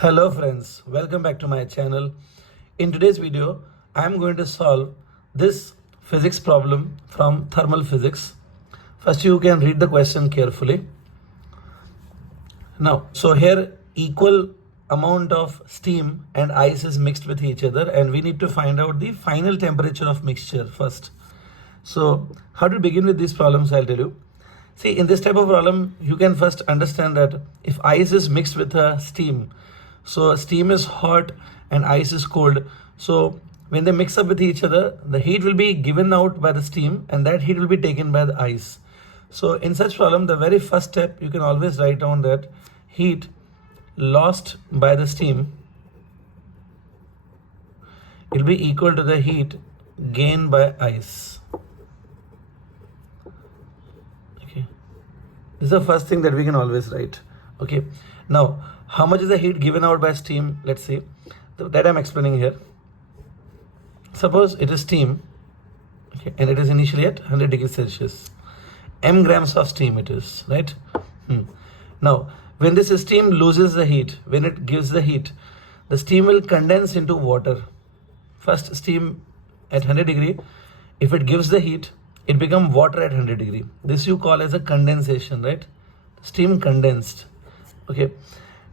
Hello friends, welcome back to my channel. In today's video, I am going to solve this physics problem from thermal physics. First you can read the question carefully. Now, so here equal amount of steam and ice is mixed with each other and we need to find out the final temperature of mixture first. So how to begin with these problems, I'll tell you. See, in this type of problem, you can first understand that if ice is mixed with a steam, so steam is hot and ice is cold. So when they mix up with each other, the heat will be given out by the steam and that heat will be taken by the ice. So in such problem, the very first step, you can always write down that heat lost by the steam will be equal to the heat gained by ice. Okay, this is the first thing that we can always write. Okay, now how much is the heat given out by steam? Let's see, that I'm explaining here. Suppose it is steam, okay, and it is initially at 100 degrees Celsius. M grams of steam it is, right? Now, when this steam loses the heat, when it gives the heat, the steam will condense into water. First steam at 100 degree, if it gives the heat, it becomes water at 100 degree. This you call as a condensation, right? Steam condensed, okay?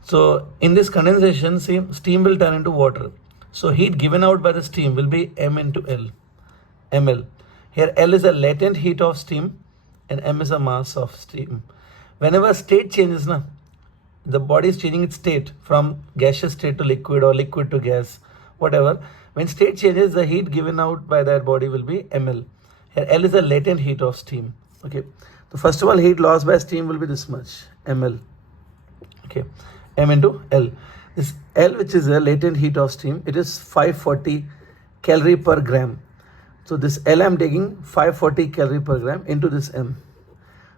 So in this condensation, see, steam will turn into water. So heat given out by the steam will be M into L, ml. Here L is a latent heat of steam and M is a mass of steam. Whenever state changes, the body is changing its state from gaseous state to liquid or liquid to gas, whatever. When state changes, the heat given out by that body will be ml. Here L is a latent heat of steam. Okay. So first of all, heat lost by steam will be this much, ml. Okay. M into L. This L, which is a latent heat of steam, it is 540 calorie per gram. So this L I'm taking 540 calorie per gram into this M.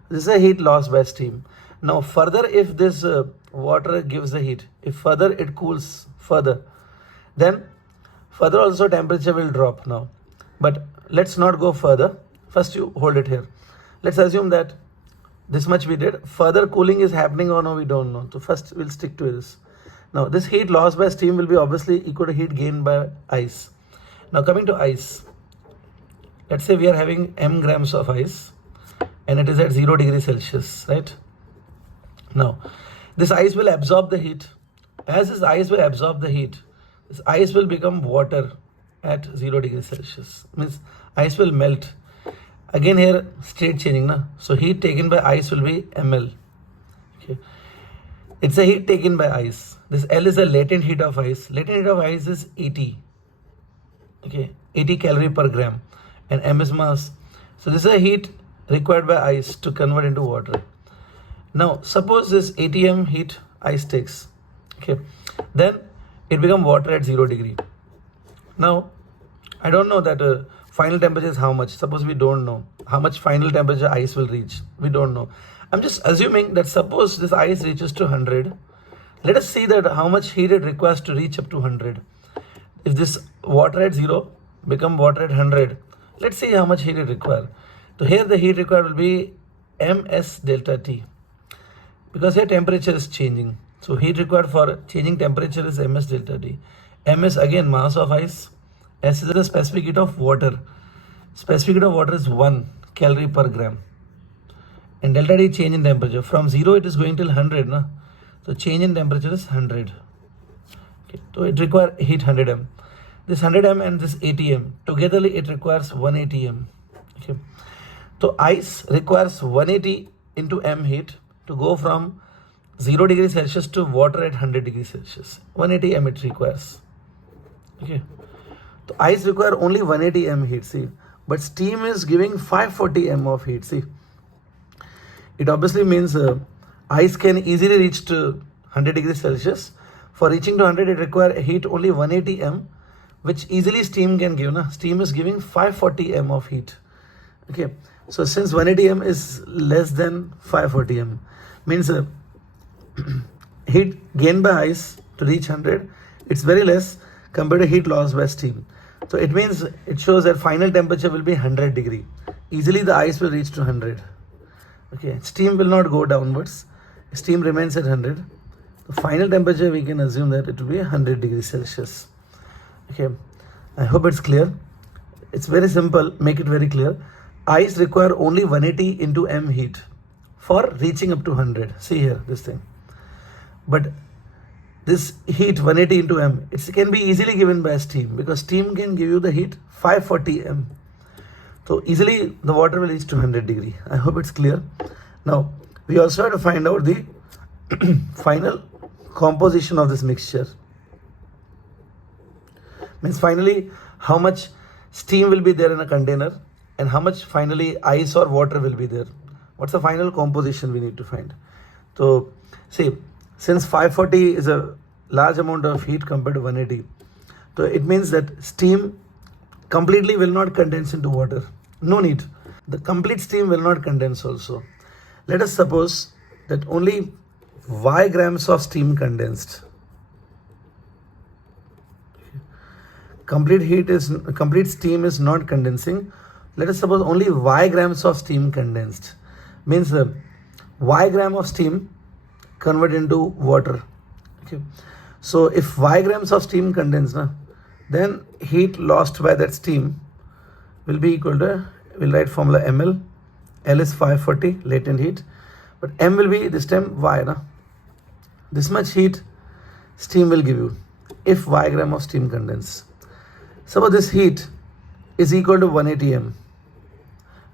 This is a heat lost by steam. Now further, if this water gives the heat, if further it cools further, then further also temperature will drop now. But let's not go further. First you hold it here. Let's assume that this much we did. Further cooling is happening or no, we don't know. So first we'll stick to this. Now this heat lost by steam will be obviously equal to heat gained by ice. Now coming to ice. Let's say we are having m grams of ice and it is at 0 degrees Celsius, right? Now this ice will absorb the heat. As this ice will absorb the heat, this ice will become water at 0 degrees Celsius. Means ice will melt. Again here state changing, so heat taken by ice will be ml. Okay, it's a heat taken by ice. This L is a latent heat of ice. Latent heat of ice is 80. Okay, 80 calorie per gram, and m is mass. So this is a heat required by ice to convert into water. Now suppose this 80 m heat ice takes. Okay, then it becomes water at 0 degree. Now I don't know that final temperature is how much. Suppose we don't know how much final temperature ice will reach. We don't know. I'm just assuming that suppose this ice reaches to 100. Let us see that how much heat it requires to reach up to 100. If this water at 0 become water at 100, let's see how much heat it requires. So here the heat required will be ms delta T. Because here temperature is changing. So heat required for changing temperature is ms delta T. M is again mass of ice. S is the specific heat of water. Specific heat of water is 1 calorie per gram. And delta T change in temperature. From 0 it is going till 100. So change in temperature is 100. Okay. So it requires heat 100 m. This 100 m and this 80 m. Together it requires 180 m. Okay. So ice requires 180 into m heat to go from 0 degrees Celsius to water at 100 degrees Celsius. 180 m it requires. Okay. So ice require only 180 m heat, see, but steam is giving 540 m of heat, see. It obviously means ice can easily reach to 100 degrees Celsius. For reaching to 100, it require heat only 180 m, which easily steam can give. Steam is giving 540 m of heat. Okay, so since 180 m is less than 540 m, means heat gained by ice to reach 100, it's very less compared to heat lost by steam. So it means it shows that final temperature will be 100 degree. Easily the ice will reach to 100. Okay, steam will not go downwards. Steam remains at 100. The final temperature we can assume that it will be 100 degrees Celsius. Okay, I hope it's clear. It's very simple, make it very clear. Ice require only 180 into M heat for reaching up to 100. See here, this thing. But this heat 180 into M, it can be easily given by steam, because steam can give you the heat 540 M. So easily the water will reach to 100 degree. I hope it's clear. Now we also have to find out the final composition of this mixture. Means finally how much steam will be there in a container and how much finally ice or water will be there. What's the final composition we need to find? So see, since 540 is a large amount of heat compared to 180, so it means that steam completely will not condense into water. No need. The complete steam will not condense also. Let us suppose that only Y grams of steam condensed. Complete steam is not condensing. Let us suppose only Y grams of steam condensed. Means Y gram of steam convert into water. Okay. So if Y grams of steam condensed, then heat lost by that steam will be equal to, we'll write formula ml. L is 540 latent heat, but M will be this time Y. This much heat steam will give you if Y gram of steam condense. Suppose this heat is equal to 180 M.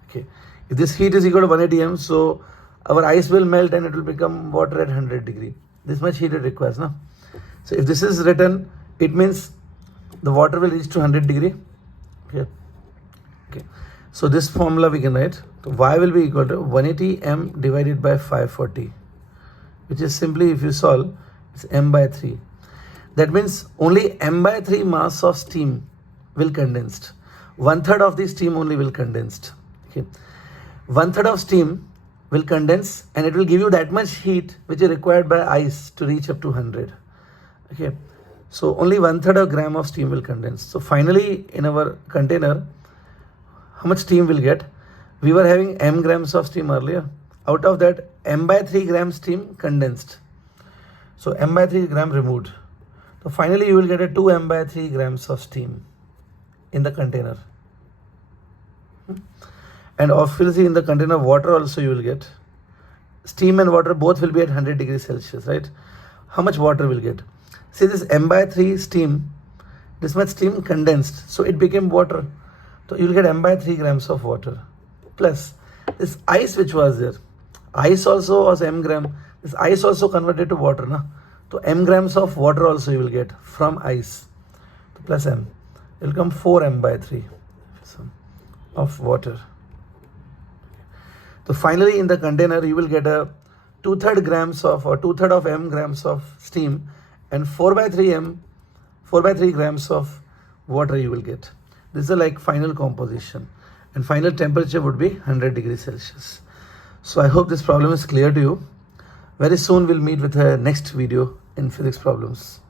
Okay. If this heat is equal to 180 M, so our ice will melt and it will become water at 100 degree. This much heat it requires. So if this is written, it means the water will reach to 100 degree. Okay. So this formula we can write. So Y will be equal to 180 M divided by 540, which is simply, if you solve, it's M by 3. That means only M by 3 mass of steam will condensed. 1/3 of the steam only will condensed. Okay. 1/3 of steam will condense and it will give you that much heat which is required by ice to reach up to 100. Okay. So only 1/3 of gram of steam will condense. So finally in our container, how much steam will get? We were having M grams of steam earlier. Out of that, M by 3 gram steam condensed. So M by 3 gram removed. So finally you will get a 2 M by 3 grams of steam in the container. And obviously in the container water also you will get. Steam and water both will be at 100 degrees Celsius, right? How much water will get? See, this M by 3 steam, this much steam condensed, so it became water. So you will get M by 3 grams of water. Plus this ice which was there. Ice also was M gram. This ice also converted to water. So M grams of water also you will get from ice. So plus M. It will come 4 M by 3 of water. So finally in the container you will get a 2/3 grams of, or 2/3 of M grams of steam and 4 by 3 grams of water you will get. This is the like final composition, and final temperature would be 100 degrees Celsius. So I hope this problem is clear to you. Very soon we'll meet with a next video in physics problems.